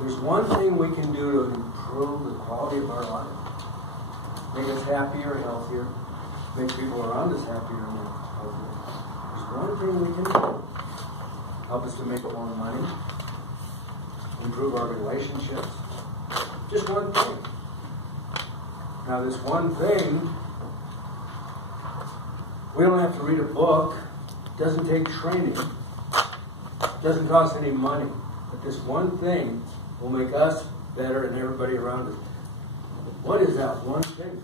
there's one thing we can do to improve the quality of our life. Make us happier, healthier. Make people around us happier and healthier. There's one thing we can do. Help us to make more money. Improve our relationships. Just one thing. Now this one thing, we don't have to read a book. Doesn't take training. Doesn't cost any money. But this one thing will make us better and everybody around us. What is that one thing?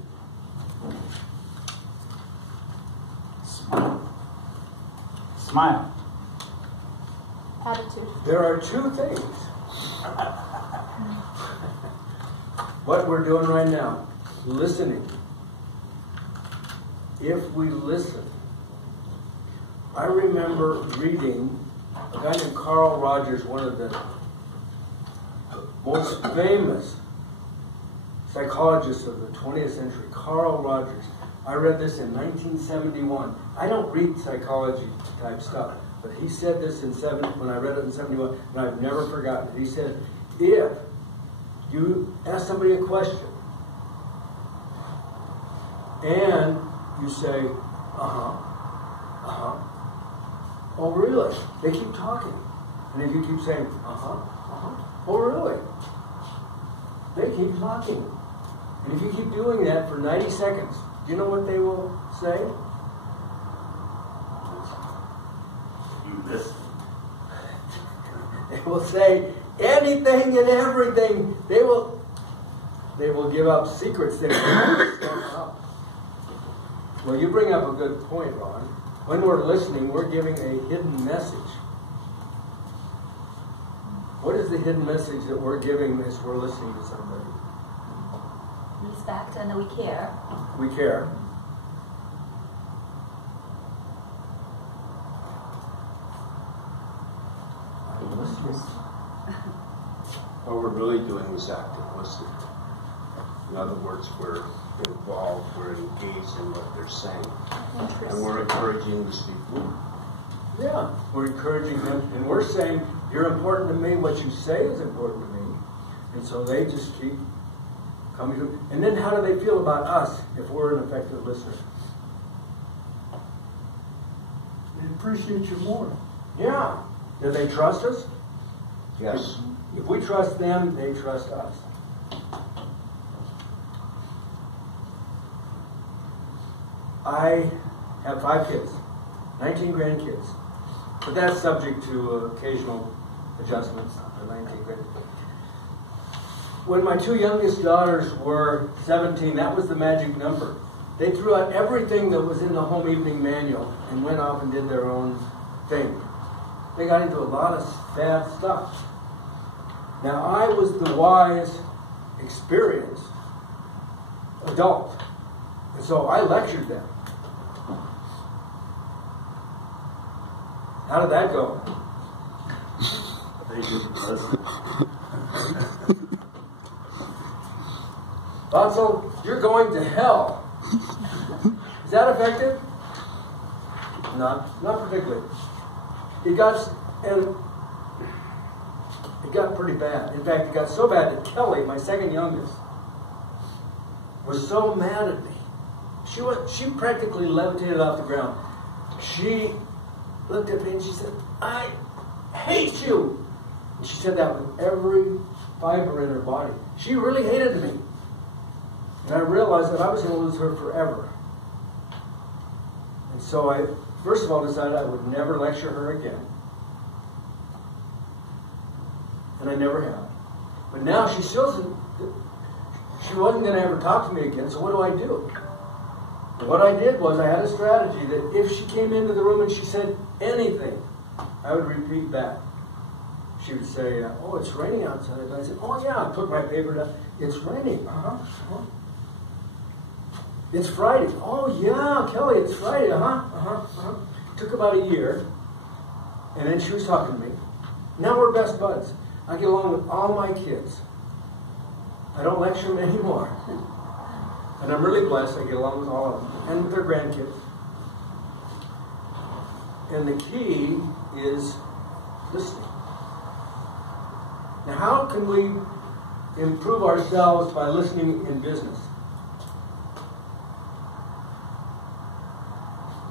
Smile. Smile. Attitude. There are two things. What we're doing right now, listening. If we listen. I remember reading a guy named Carl Rogers, one of the most famous psychologists of the 20th century, Carl Rogers. I read this in 1971. I don't read psychology type stuff, but he said this when I read it in 71, and I've never forgotten it. He said, if you ask somebody a question, and you say, oh really? They keep talking. And if you keep saying, oh really? They keep talking. And if you keep doing that for 90 seconds, do you know what they will say? You listen. They will say anything and everything. They will give up secrets. They will stuff up. Well, you bring up a good point, Ron. When we're listening, we're giving a hidden message. What is the hidden message that we're giving as we're listening to somebody? Respect, and we care. We care. I'm listening. What we're really doing is active listening. In other words, we're involved, we're engaged in what they're saying. And we're encouraging the speaker. Yeah, we're encouraging them, and we're saying, you're important to me, what you say is important to me. And so they just keep coming to. And then how do they feel about us if we're an effective listener? They appreciate you more. Yeah. Do they trust us? Yes. If we trust them, they trust us. I have 5 kids, 19 grandkids. But that's subject to occasional adjustments for 19 grandkids. When my 2 youngest daughters were 17, that was the magic number. They threw out everything that was in the home evening manual and went off and did their own thing. They got into a lot of bad stuff. Now, I was the wise, experienced adult. And so I lectured them. How did that go? They didn't listen. Vatsal, you're going to hell. Is that effective? Not particularly. It got pretty bad. In fact, it got so bad that Kelly, my second youngest, was so mad at me. She practically levitated off the ground. She looked at me and she said, I hate you. And she said that with every fiber in her body. She really hated me. And I realized that I was going to lose her forever. And so I, first of all, decided I would never lecture her again. And I never have. But now she wasn't going to ever talk to me again, so what do I do? And what I did was I had a strategy that if she came into the room and she said anything, I would repeat back. She would say, oh, it's raining outside. And I said, oh, yeah. I put my paper down. It's raining. It's Friday. Oh, yeah, Kelly, it's Friday. Took about a year. And then she was talking to me. Now we're best buds. I get along with all my kids. I don't lecture them anymore. And I'm really blessed. I get along with all of them. And with their grandkids. And the key is listening. Now, how can we improve ourselves by listening in business?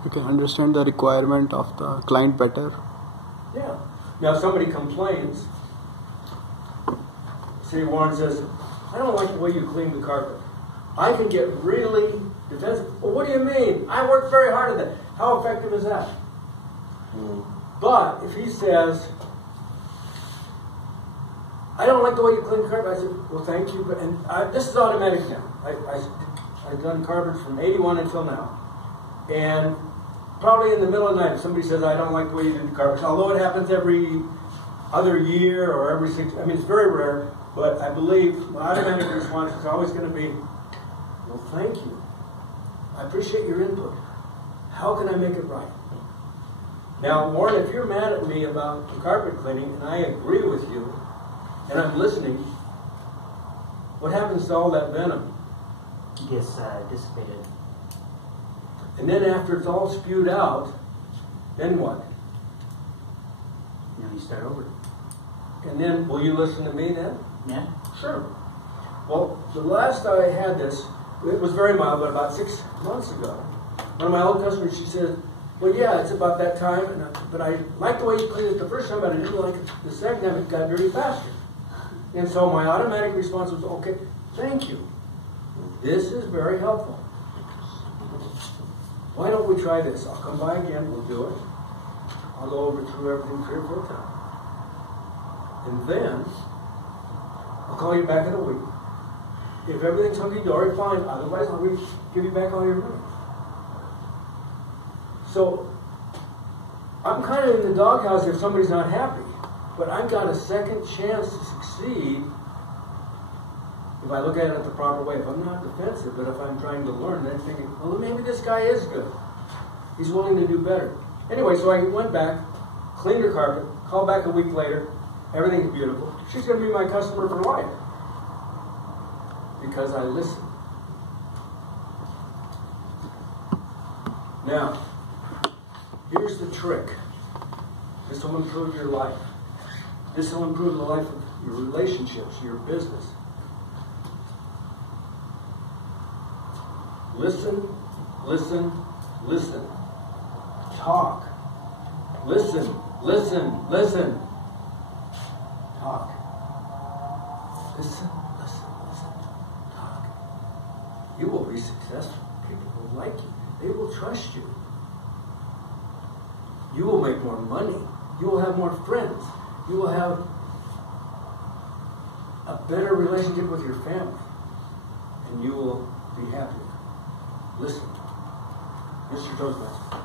You can understand the requirement of the client better. Yeah. Now, if somebody complains, say Warren says, I don't like the way you clean the carpet. I can get really defensive. Well, what do you mean? I worked very hard at that. How effective is that? But if he says, I don't like the way you clean the carpet, I said, well, thank you. And this is automatic now. I've done carpet from 81 until now. And probably in the middle of the night, if somebody says, I don't like the way you did the carpet, although it happens every other year or every 6, I mean, it's very rare, but I believe my automatic response is always going to be, well, thank you. I appreciate your input. How can I make it right? Now, Warren, if you're mad at me about the carpet cleaning, and I agree with you, and I'm listening, what happens to all that venom? It gets dissipated. And then after it's all spewed out, then what? Then you start over. And then, will you listen to me then? Yeah. Sure. Well, the last I had this, it was very mild, but about 6 months ago, one of my old customers, she said, well, yeah, it's about that time, but I like the way you cleaned it the first time, but I didn't like it the second time. It got dirty faster. And so my automatic response was, okay, thank you. This is very helpful. Why don't we try this? I'll come by again, we'll do it. I'll go over through everything 3 or 4 times. And then, I'll call you back in a week. If everything's hunky-dory, fine. Otherwise, I'll give you back all your money. So, I'm kind of in the doghouse if somebody's not happy. But I've got a second chance to succeed if I look at it the proper way. If I'm not defensive, but if I'm trying to learn, then thinking, well, maybe this guy is good. He's willing to do better. Anyway, so I went back, cleaned her carpet, called back a week later. Everything's beautiful. She's going to be my customer for life. Because I listen. Now, here's the trick. This will improve your life. This will improve the life of your relationships, your business. Listen, listen, listen. Talk. Listen, listen, listen. Talk. Listen, listen, listen. Talk. You will be successful. People will like you. They will trust you. You will make more money. You will have more friends. You will have a better relationship with your family. And you will be happier. Listen. Mr. Toastmaster.